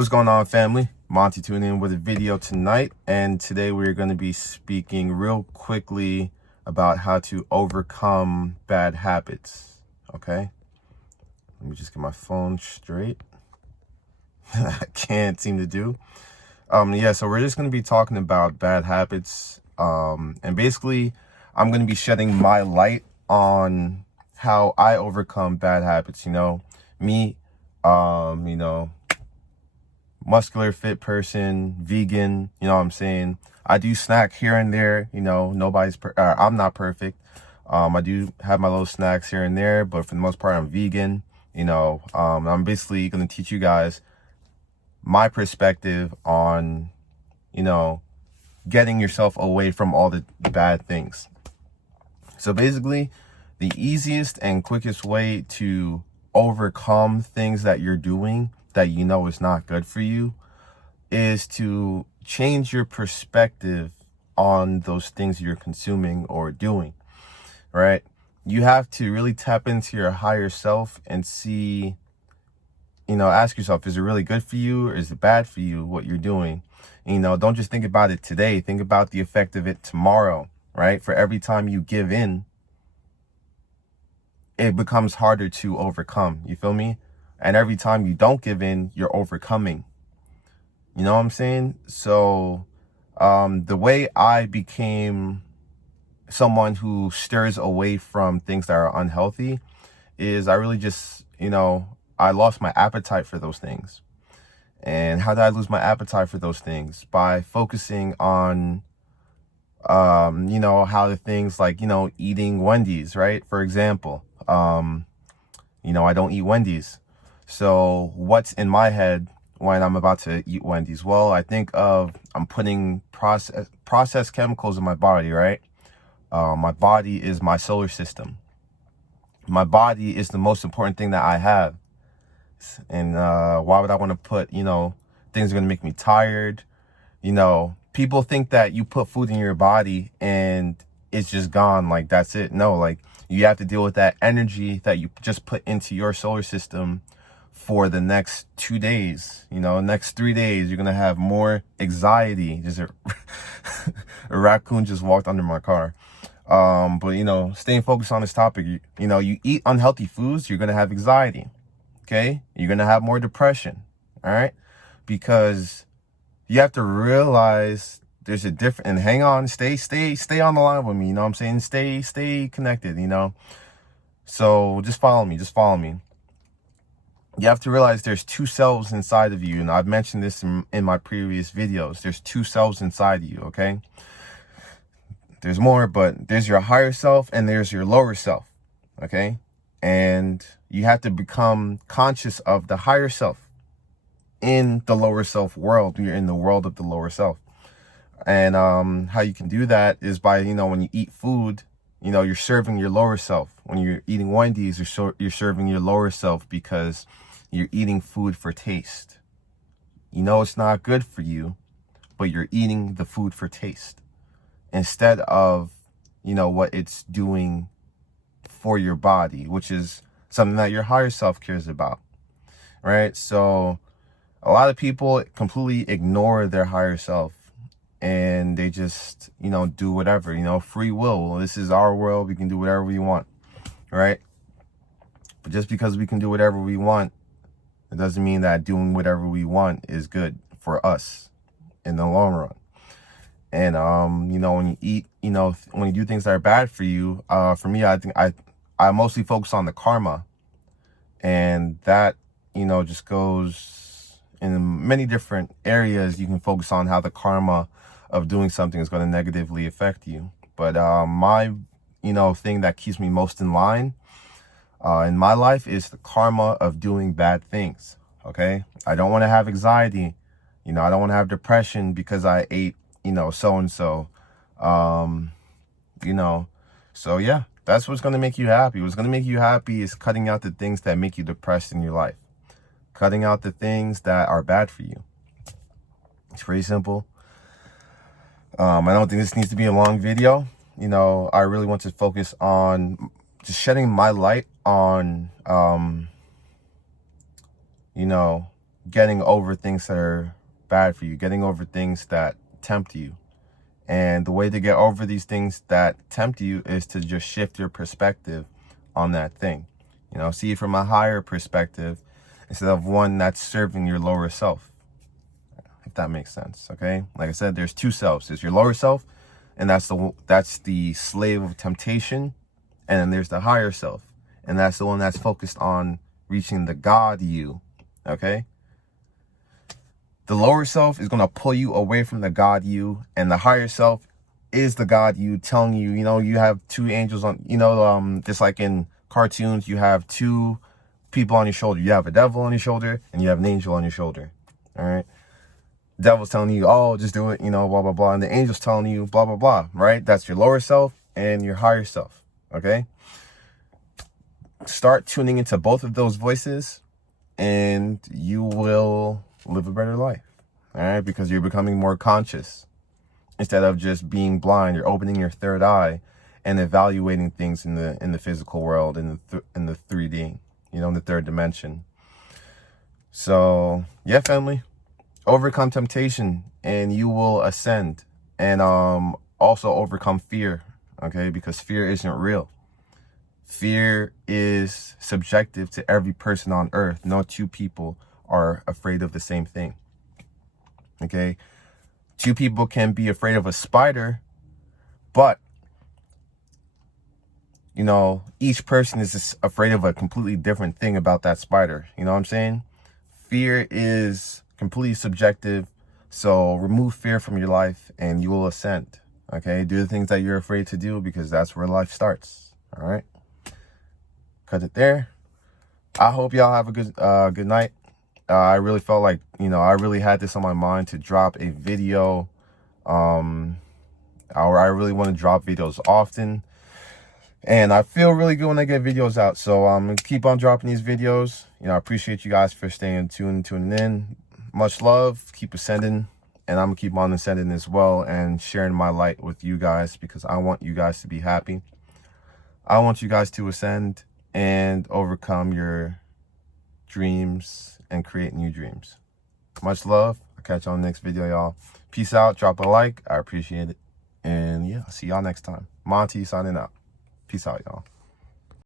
What's going on, family? Monty tuning in with a video tonight, and today we're going to be speaking real quickly about how to overcome bad habits. Okay, let me just get my phone straight. I can't seem to do. So we're just going to be talking about bad habits, and basically I'm going to be shedding my light on how I overcome bad habits. Me, muscular, fit person, vegan, you know what I'm saying? I do snack here and there, I'm not perfect. I do have my little snacks here and there, but for the most part, I'm vegan. I'm basically going to teach you guys my perspective on, getting yourself away from all the bad things. So basically, the easiest and quickest way to overcome things that you're doing that you know is not good for you is to change your perspective on those things you're consuming or doing, right? You have to really tap into your higher self and see, ask yourself, is it really good for you or is it bad for you, what you're doing? Don't just think about it today. Think about the effect of it tomorrow, right? For every time you give in, it becomes harder to overcome. You feel me? And every time you don't give in, you're overcoming. You know what I'm saying? So the way I became someone who steers away from things that are unhealthy is I really just, I lost my appetite for those things. And how did I lose my appetite for those things? By focusing on, how the things like, eating Wendy's, right? For example, I don't eat Wendy's. So what's in my head when I'm about to eat Wendy's? Well, I think I'm putting processed chemicals in my body, right? My body is my solar system. My body is the most important thing that I have. And why would I want to put, things are going to make me tired? People think that you put food in your body and it's just gone. Like, that's it. No, like, you have to deal with that energy that you just put into your solar system for the next 2 days. Next 3 days, you're going to have more anxiety. Just a raccoon just walked under my car. But, staying focused on this topic, you eat unhealthy foods, you're going to have anxiety. Okay? You're going to have more depression. All right? Because you have to realize there's a different, and hang on, stay on the line with me. You know what I'm saying? Stay connected, So just follow me. You have to realize there's two selves inside of you. And I've mentioned this in my previous videos. There's two selves inside of you, okay? There's more, but there's your higher self and there's your lower self, okay? And you have to become conscious of the higher self in the lower self world. You're in the world of the lower self. And how you can do that is by, when you eat food, you're serving your lower self. When you're eating Wendy's, you're serving your lower self because you're eating food for taste. It's not good for you, but you're eating the food for taste instead of, what it's doing for your body, which is something that your higher self cares about, right? So a lot of people completely ignore their higher self and they just, do whatever, free will. This is our world. We can do whatever we want, right? But just because we can do whatever we want, it doesn't mean that doing whatever we want is good for us in the long run. And, when you eat, when you do things that are bad for you, for me, I think I mostly focus on the karma. And that, just goes in many different areas. You can focus on how the karma of doing something is going to negatively affect you. But my, thing that keeps me most in line in my life is the karma of doing bad things. Okay? I don't want to have anxiety. I don't want to have depression because I ate, so-and-so. So yeah, that's what's going to make you happy. What's going to make you happy is cutting out the things that make you depressed in your life. Cutting out the things that are bad for you. It's pretty simple. I don't think this needs to be a long video. I really want to focus on just shedding my light on, getting over things that are bad for you, getting over things that tempt you. And the way to get over these things that tempt you is to just shift your perspective on that thing. You know, see it from a higher perspective instead of one that's serving your lower self, if that makes sense. Okay, like I said, there's two selves. There's your lower self, and that's the slave of temptation, and then there's the higher self, and that's the one that's focused on reaching the God you. Okay, the lower self is going to pull you away from the God you, and the higher self is the God you, telling you, you know, you have two angels on, you know, just like in cartoons, you have two people on your shoulder. You have a devil on your shoulder and you have an angel on your shoulder. All right. Devil's telling you, oh, just do it, you know, blah, blah, blah. And the angel's telling you, blah, blah, blah. Right. That's your lower self and your higher self. Okay. Start tuning into both of those voices and you will live a better life. All right. Because you're becoming more conscious instead of just being blind. You're opening your third eye and evaluating things in the physical world, in the 3D, you know, in the third dimension. So yeah, family, overcome temptation and you will ascend, and also overcome fear. Okay, because fear isn't real. Fear is subjective to every person on earth. No two people are afraid of the same thing. Okay, two people can be afraid of a spider, but you know, each person is just afraid of a completely different thing about that spider. You know what I'm saying? Fear is completely subjective. So remove fear from your life and you will ascend. Okay? Do the things that you're afraid to do, because that's where life starts. All right? Cut it there. I hope y'all have a good night. I really felt like, you know, I really had this on my mind to drop a video. I really want to drop videos often. And I feel really good when I get videos out. So I'm going to keep on dropping these videos. You know, I appreciate you guys for staying tuned, tuning in. Much love. Keep ascending. And I'm going to keep on ascending as well and sharing my light with you guys, because I want you guys to be happy. I want you guys to ascend and overcome your dreams and create new dreams. Much love. I'll catch you on the next video, y'all. Peace out. Drop a like. I appreciate it. And yeah, I'll see y'all next time. Monty signing out. Peace out, y'all.